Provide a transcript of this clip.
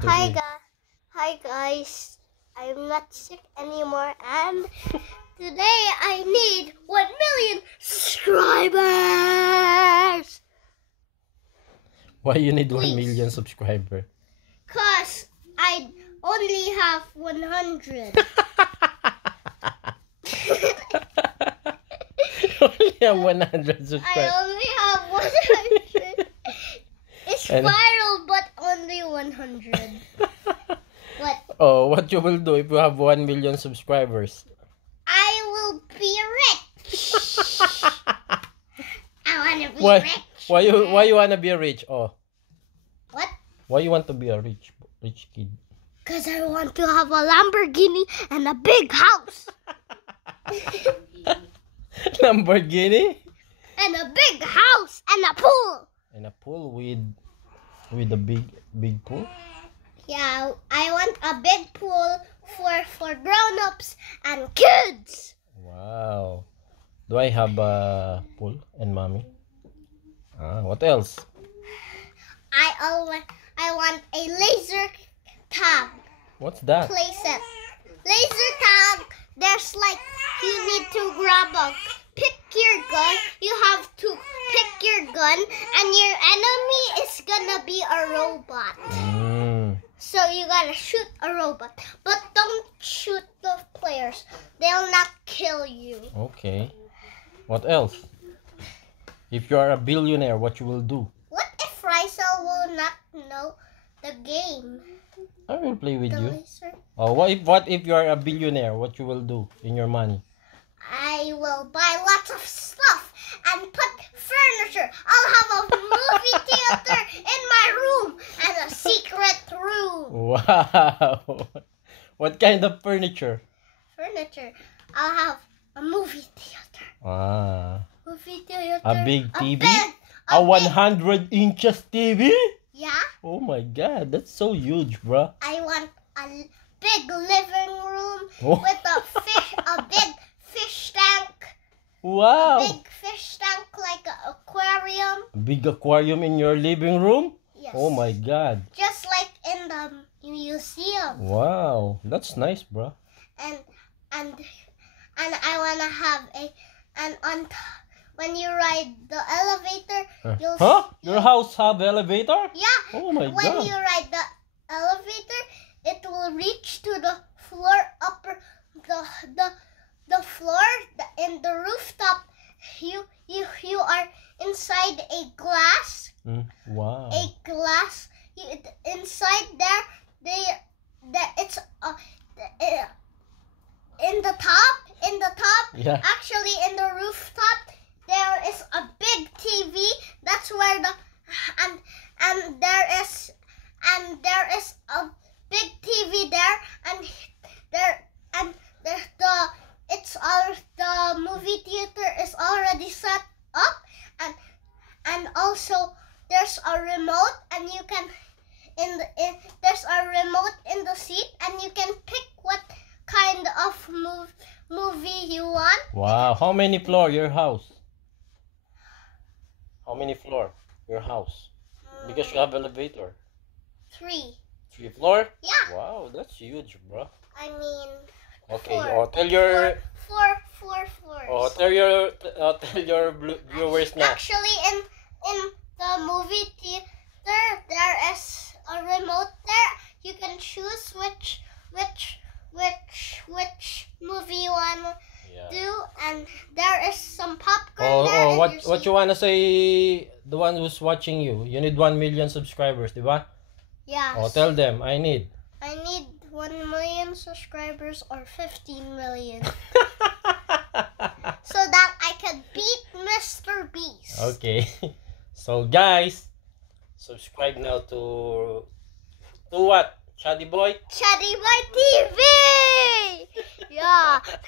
Hi guys, I'm not sick anymore, and today I need 1 million subscribers. Why you need Please. 1 million subscriber? Cause I only have 100. Only have 100 I subscribers. only have 100. It's viral, but only 100. What? Oh, what you will do if you have 1 million subscribers? I will be rich. I wanna be Why? rich. Why you wanna be rich? Oh. What? Why you want to be a rich kid? Cause I want to have a Lamborghini and a big house. Lamborghini? And a big house and a pool. And a pool with a big pool? Yeah, I want a big pool for grown-ups and kids. Wow. Do I have a pool and mommy? What else? I want a laser tag What's that? playset. Laser tag. There's like you need to pick your gun. You have to pick your gun, and your enemy is gonna be a robot. So you gotta shoot a robot, but don't shoot the players. They'll not kill you. Okay. What else? If you are a billionaire, what you will do? What if Rizal will not know the game? I will play with The you. laser? Oh, what if you are a billionaire? What you will do in your money? I will buy lots of stuff and put furniture. I'll have a movie theater in my room and a secret room. Wow. What kind of furniture? Furniture. I'll have a movie theater. Movie theater. A big TV? Bed, A bed. 100 inches TV? Yeah. Oh my god, that's so huge, bro. I want a big living room Oh. with a big fish tank. Wow. Big fish tank like an aquarium. A big aquarium in your living room? Yes. Oh my god. Just like in the museum. Wow, that's nice, bro. And I wanna have when you ride the elevator, Your house have elevator? Yeah. Oh my when god. you ride the elevator, it will reach to the floor the floor in the rooftop. You are inside a glass. Wow. A glass. Inside there, it's in the top. Yeah. Actually, in the rooftop, there is a big TV. That's where and there is a big TV there, and the movie theater is already set up, and also there's a remote, and you can there's a remote in the seat, and you can pick what kind of movie you want. Wow. How many floor your house? How many floor your house? Because you have elevator. 3. 3 floor? Yeah. Wow, that's huge, bro. I mean. Okay. 4. Tell your Four floors. tell your viewers now. Actually, in the movie theater, there is a remote there. You can choose which movie you want to do, and there is some popcorn there. What you wanna say? The one who's watching you. You need 1 million subscribers, diba? Yeah. Oh, tell them I need 1 million subscribers or 15 million. So that I can beat Mr. Beast. Okay. So guys, subscribe now to what? Chaddy Boy? Chaddy Boy TV! Yeah.